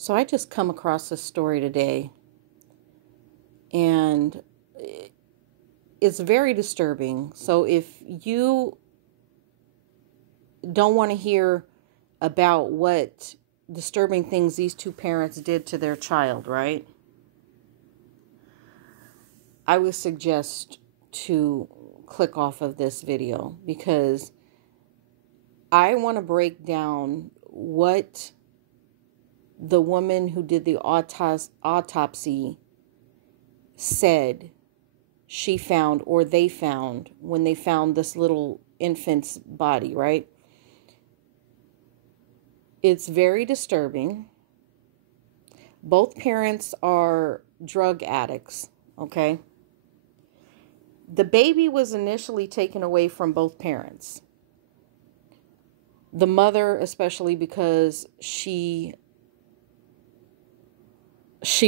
So I just come across this story today, and it's very disturbing. So if you don't want to hear about what disturbing things these two parents did to their child, right? I would suggest to click off of this video, because I want to break down what the woman who did the autopsy said she found, or they found, when they found this little infant's body, right? It's very disturbing. Both parents are drug addicts, okay? The baby was initially taken away from both parents. The mother, especially, because she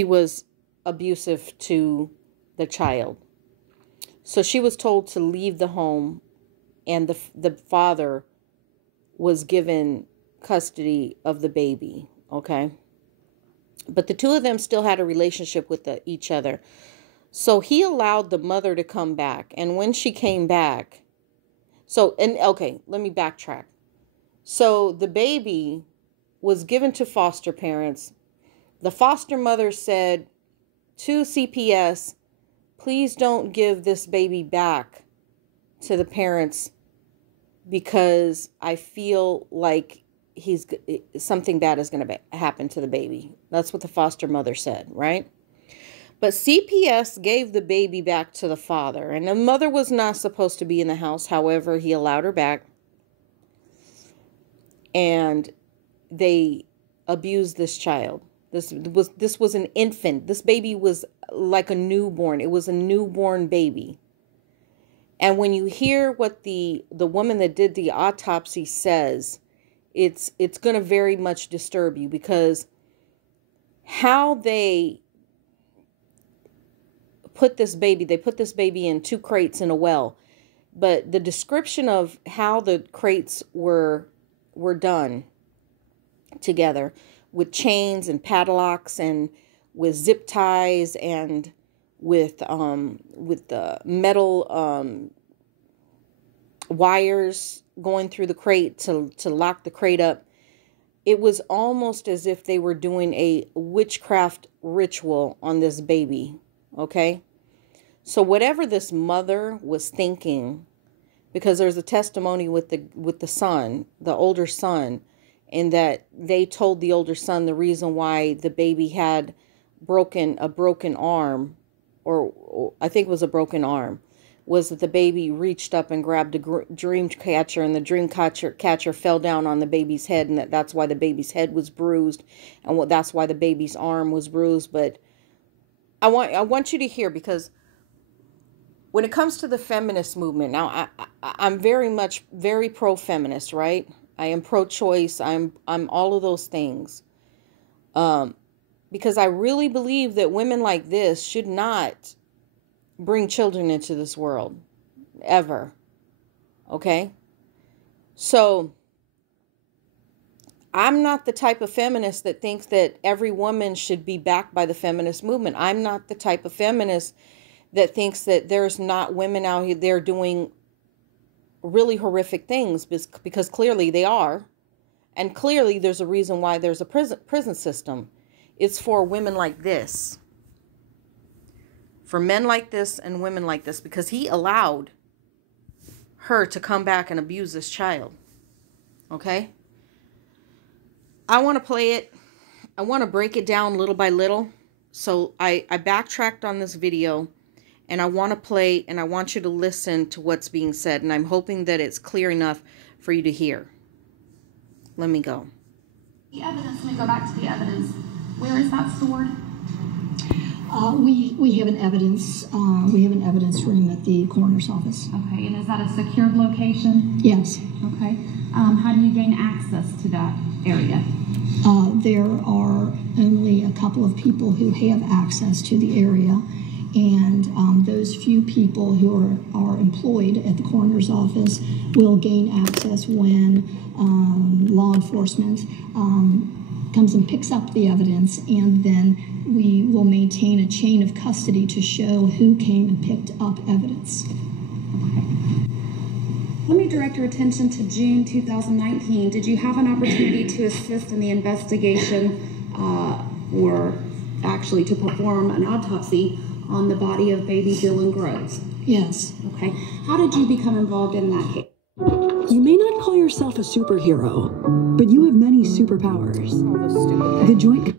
was abusive to the child. So she was told to leave the home, and the father was given custody of the baby, okay? But the two of them still had a relationship with each other. So he allowed the mother to come back. And when she came back, okay, let me backtrack. So the baby was given to foster parents. The foster mother said to CPS, please don't give this baby back to the parents, because I feel like something bad is going to happen to the baby. That's what the foster mother said, right? But CPS gave the baby back to the father, and the mother was not supposed to be in the house. However, he allowed her back, and they abused this child. This was an infant. This baby was like a newborn. It was a newborn baby. And when you hear what the woman that did the autopsy says, it's going to very much disturb you, because how they put this baby in 2 crates in a well. But the description of how the crates were done together, with chains and padlocks and with zip ties and with the metal wires going through the crate to lock the crate up. It was almost as if they were doing a witchcraft ritual on this baby, okay? So whatever this mother was thinking, because there's a testimony with the son, the older son, in that they told the older son the reason why the baby had a broken arm, or I think it was a broken arm, was that the baby reached up and grabbed a dream catcher, and the dream catcher fell down on the baby's head, and that's why the baby's head was bruised, and that's why the baby's arm was bruised. But I want you to hear, because when it comes to the feminist movement, now I'm very pro-feminist, right? I am pro-choice. I'm all of those things. Because I really believe that women like this should not bring children into this world, ever. Okay? So I'm not the type of feminist that thinks that every woman should be backed by the feminist movement. I'm not the type of feminist that thinks that there's not women out here there doing really horrific things, because clearly they are. And clearly there's a reason why there's a prison system. It's for women like this. For men like this and women like this, because he allowed her to come back and abuse this child. Okay? I want to play it. I want to break it down little by little. So I backtracked on this video, and I want to play, and I want you to listen to what's being said, and I'm hoping that it's clear enough for you to hear. Let me go. The evidence, let me go back to the evidence. Where is that stored? We have an evidence room at the coroner's office. Okay, and is that a secured location? Yes. Okay. How do you gain access to that area? There are only a couple of people who have access to the area, and those few people who are employed at the coroner's office will gain access when law enforcement comes and picks up the evidence, and then we will maintain a chain of custody to show who came and picked up evidence. Let me direct your attention to June 2019. Did you have an opportunity to assist in the investigation or actually to perform an autopsy on the body of baby Dylan Groves? Yes. Okay. How did you become involved in that case? You may not call yourself a superhero, but you have many superpowers. The joint...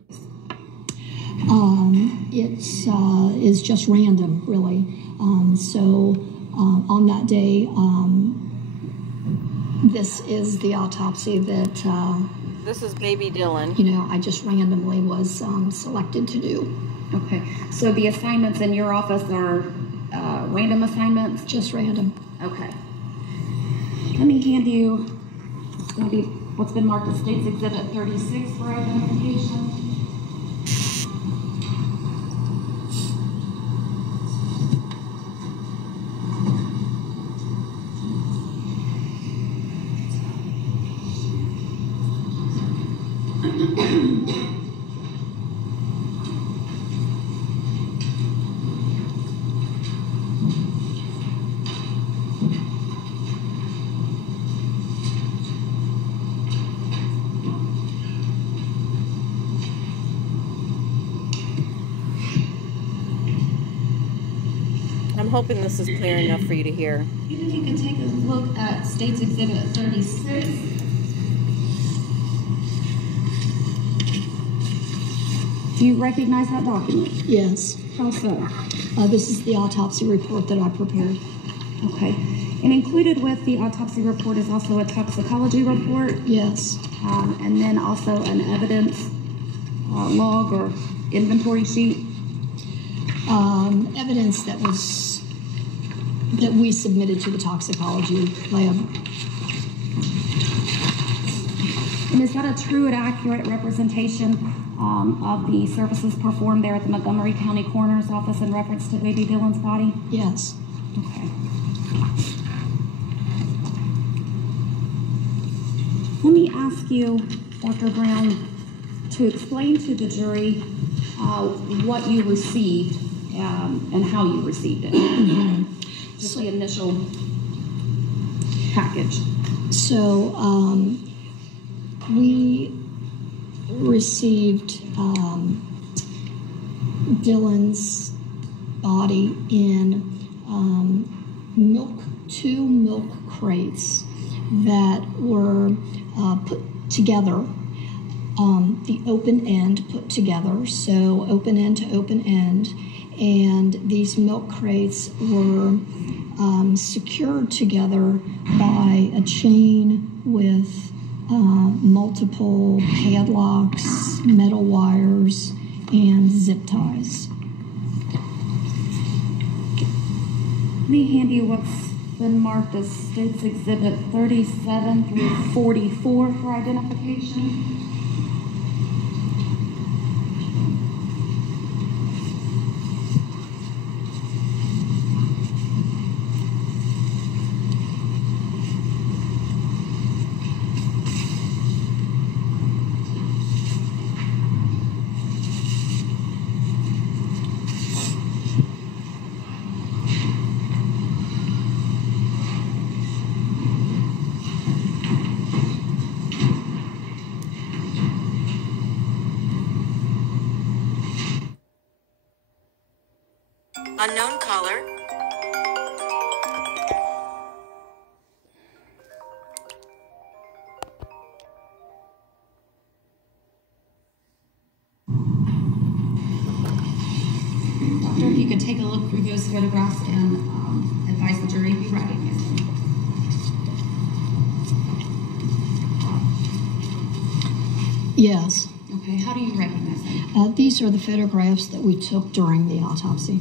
It is just random, really. On that day, this is the autopsy that... This is baby Dylan. I just randomly was selected to do. Okay. So the assignments in your office are random assignments? Just random. Okay. Let me hand you what's been marked as State's Exhibit 36 for identification. I'm hoping this is clear enough for you to hear. Even if you can take a look at State's Exhibit 36. Do you recognize that document? Yes. How so? This is the autopsy report that I prepared. Okay. And included with the autopsy report is also a toxicology report. Yes. And then also an evidence log or inventory sheet. Evidence that we submitted to the toxicology lab. And is that a true and accurate representation of the services performed there at the Montgomery County Coroner's Office in reference to baby Dylan's body? Yes. Okay. Let me ask you, Dr. Brown, to explain to the jury what you received and how you received it. Mm-hmm. Just the initial package. So we received Dylan's body in two milk crates that were put together, the open end put together, so open end to open end, and these milk crates were secured together by a chain with multiple padlocks, metal wires, and zip ties. Let me hand you what's been marked as State's Exhibit 37 through 44 for identification. Unknown caller. Doctor, if you could take a look through those photographs and advise the jury if you recognize them. Yes. Okay, how do you recognize them? These are the photographs that we took during the autopsy.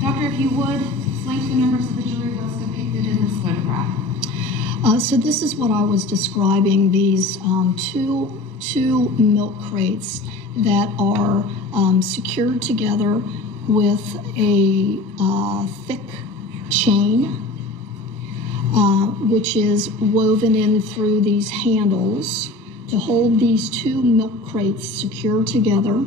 Doctor, if you would, explain to the members of the jury what's depicted in this photograph. So this is what I was describing, these two milk crates that are secured together with a thick chain, which is woven in through these handles to hold these two milk crates secured together.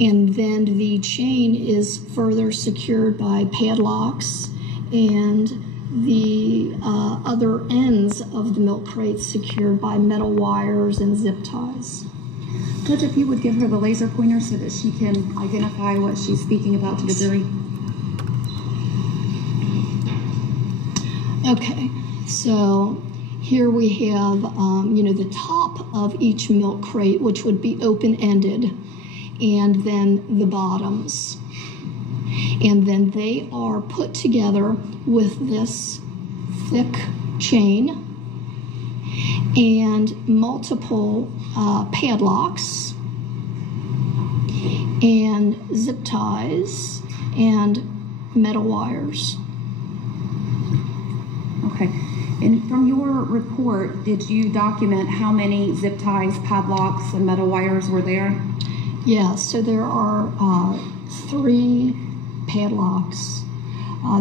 And then the chain is further secured by padlocks, and the other ends of the milk crates secured by metal wires and zip ties. Judge, if you would give her the laser pointer so that she can identify what she's speaking about to the jury. Okay, so here we have, the top of each milk crate, which would be open-ended, and then the bottoms. And then they are put together with this thick chain and multiple padlocks and zip ties and metal wires. Okay. And from your report, did you document how many zip ties, padlocks, and metal wires were there? Yes, so there are 3 padlocks,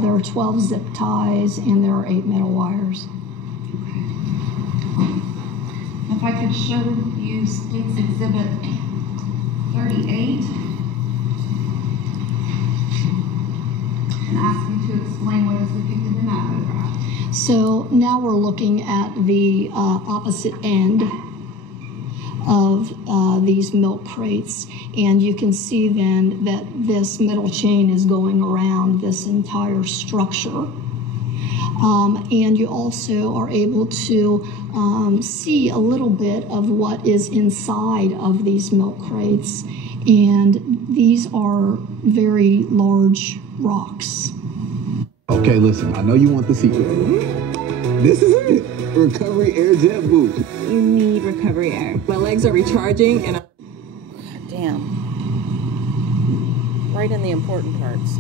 there are 12 zip ties, and there are 8 metal wires. Okay. If I could show you State's Exhibit 38 and ask you to explain what is depicted in that photograph. So now we're looking at the opposite end of these milk crates, and you can see then that this metal chain is going around this entire structure. And you also are able to see a little bit of what is inside of these milk crates, and these are very large rocks. Okay, listen, I know you want the secret. This is it. Recovery Air Jet Boot. You need recovery air. My legs are recharging and God damn. Right in the important parts.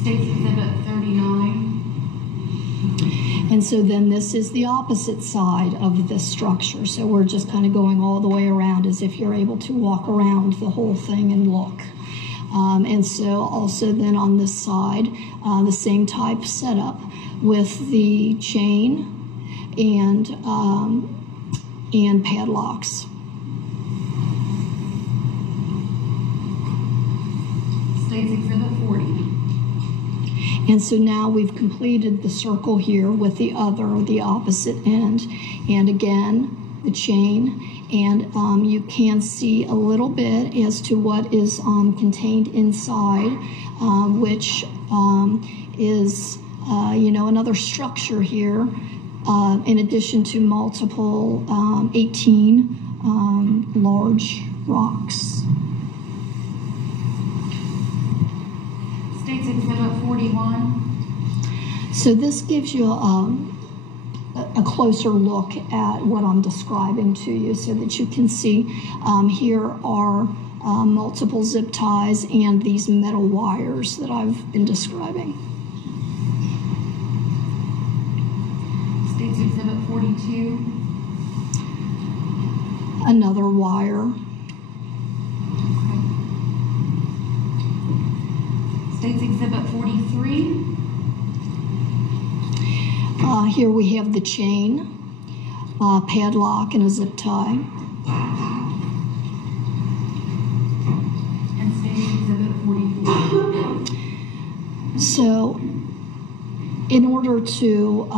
State's Exhibit 39. And so then this is the opposite side of this structure. So we're just kind of going all the way around as if you're able to walk around the whole thing and look. And so also then on this side, the same type setup with the chain and padlocks. State's Exhibit 40. And so now we've completed the circle here with the opposite end. And again, the chain. And you can see a little bit as to what is contained inside, which is, another structure here, in addition to multiple 18 large rocks. State's Exhibit 41. So this gives you a closer look at what I'm describing to you so that you can see here are multiple zip ties and these metal wires that I've been describing. State's Exhibit 42. Another wire. Okay. State's Exhibit 43. Here we have the chain, padlock, and a zip tie. And State's Exhibit 44. So, in order to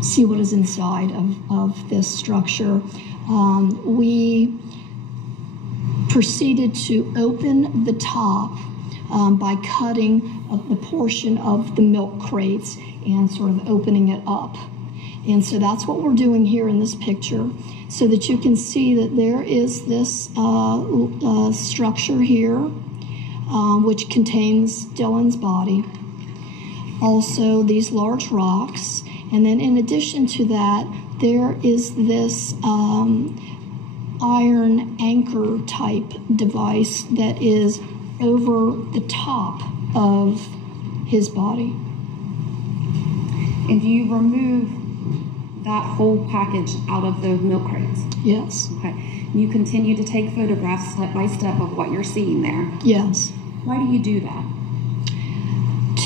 see what is inside of this structure, we proceeded to open the top by cutting the portion of the milk crates and sort of opening it up. And so that's what we're doing here in this picture, so that you can see that there is this structure here, which contains Dylan's body. Also these large rocks. And then in addition to that, there is this iron anchor type device that is over the top of his body. And do you remove that whole package out of the milk crates? Yes. Okay. You continue to take photographs step by step of what you're seeing there? Yes. Why do you do that?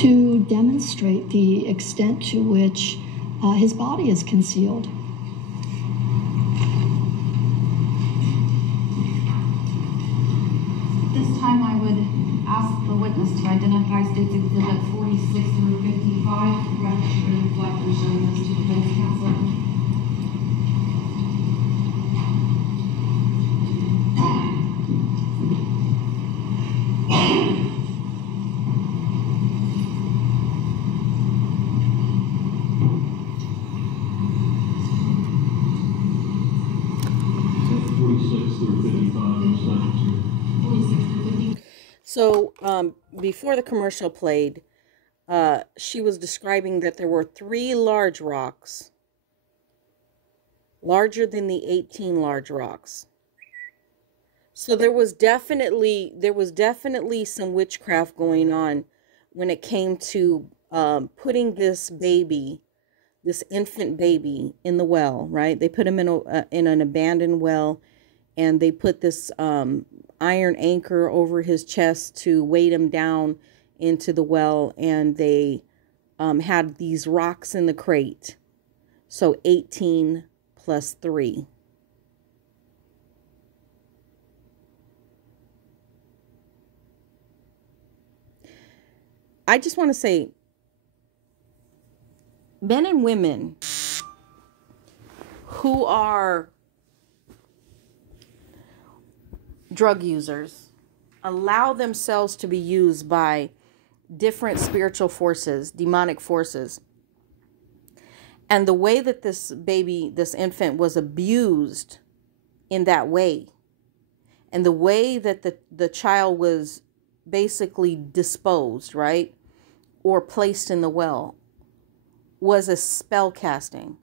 To demonstrate the extent to which his body is concealed. This time I would ask the witness to identify State's Exhibit 46 through 55, record reflectors showing those to defense counsel. So before the commercial played, she was describing that there were 3 large rocks, larger than the 18 large rocks. So there was definitely some witchcraft going on when it came to putting this baby, this infant baby, in the well, right? They put him in an abandoned well, and they put this iron anchor over his chest to weight him down into the well, and they had these rocks in the crate. So 18 plus 3. I just want to say, men and women who are drug users allow themselves to be used by different spiritual forces, demonic forces. And the way that this baby, this infant, was abused in that way, and the way that the child was basically disposed, right, or placed in the well, was a spell casting.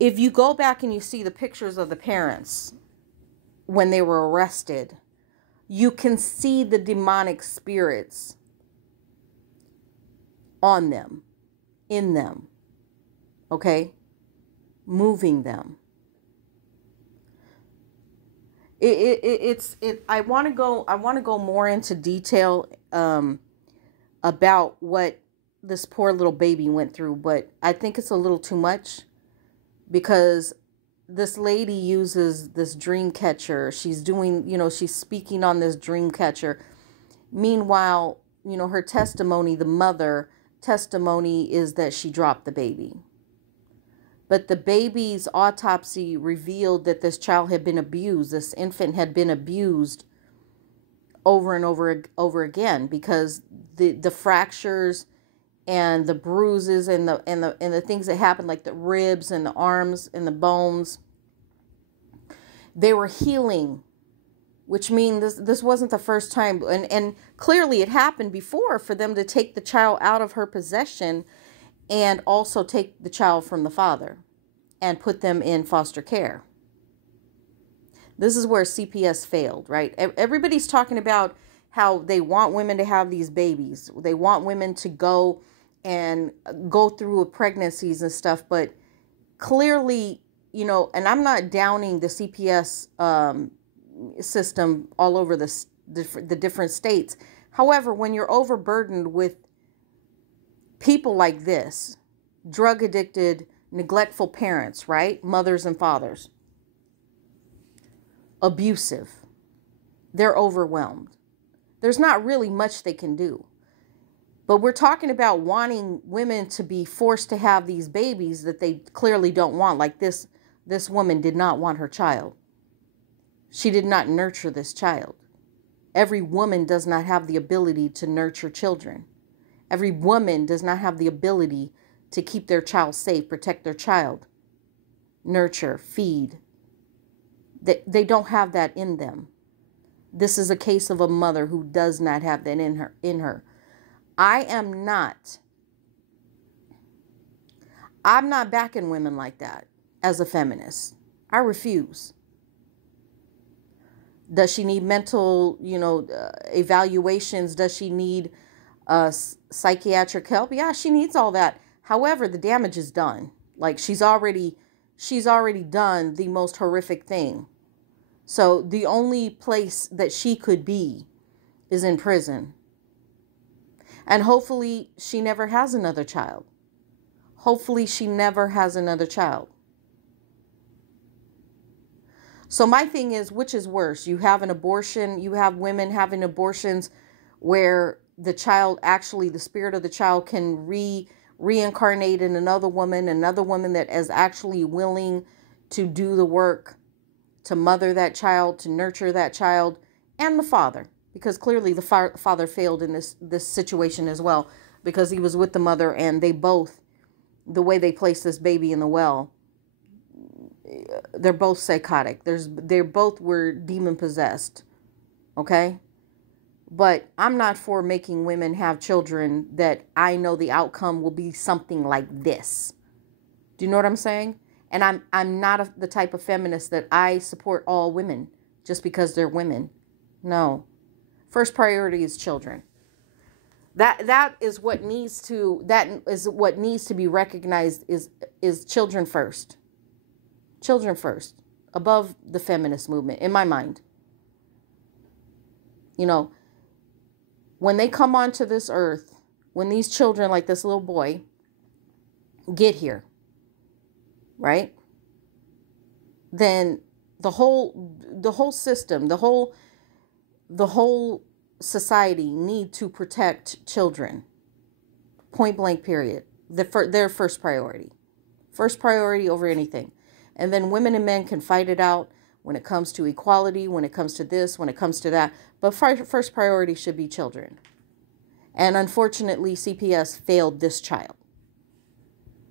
If you go back and you see the pictures of the parents when they were arrested, you can see the demonic spirits on them, in them, okay, moving them. I want to go more into detail about what this poor little baby went through, but I think it's a little too much, because this lady uses this dream catcher. She's doing, she's speaking on this dream catcher. Meanwhile, her testimony, the mother testimony, is that she dropped the baby. But the baby's autopsy revealed that this child had been abused. This infant had been abused over and over again, because the fractures and the bruises and the things that happened, like the ribs and the arms and the bones, they were healing, which means this wasn't the first time. And clearly it happened before for them to take the child out of her possession and also take the child from the father and put them in foster care. This is where CPS failed, right? Everybody's talking about how they want women to have these babies. They want women to go through pregnancies and stuff. But clearly, and I'm not downing the CPS system all over the different states. However, when you're overburdened with people like this, drug addicted, neglectful parents, right? Mothers and fathers, abusive, they're overwhelmed. There's not really much they can do. But we're talking about wanting women to be forced to have these babies that they clearly don't want. Like this woman did not want her child. She did not nurture this child. Every woman does not have the ability to nurture children. Every woman does not have the ability to keep their child safe, protect their child, nurture, feed. They don't have that in them. This is a case of a mother who does not have that in her. I'm not backing women like that as a feminist. I refuse. Does she need mental, evaluations? Does she need psychiatric help? Yeah, she needs all that. However, the damage is done. Like she's already done the most horrific thing. So the only place that she could be is in prison. And hopefully she never has another child. Hopefully she never has another child. So my thing is, which is worse? You have an abortion, you have women having abortions where the child, actually the spirit of the child can reincarnate in another woman that is actually willing to do the work, to mother that child, to nurture that child, and the father. Because clearly the father failed in this situation as well, because he was with the mother and they both, the way they placed this baby in the well, they're both psychotic. They both were demon possessed. Okay? But I'm not for making women have children that I know the outcome will be something like this. Do you know what I'm saying? And I'm not the type of feminist that I support all women just because they're women. No. First priority is children. That is what needs to be recognized is children first. Children first, above the feminist movement, in my mind. You know, when they come onto this earth, when these children, like this little boy, get here, right? Then the whole system, the whole society need to protect children. Point blank, period. Their first priority. First priority over anything. And then women and men can fight it out when it comes to equality, when it comes to this, when it comes to that. But first priority should be children. And unfortunately, CPS failed this child.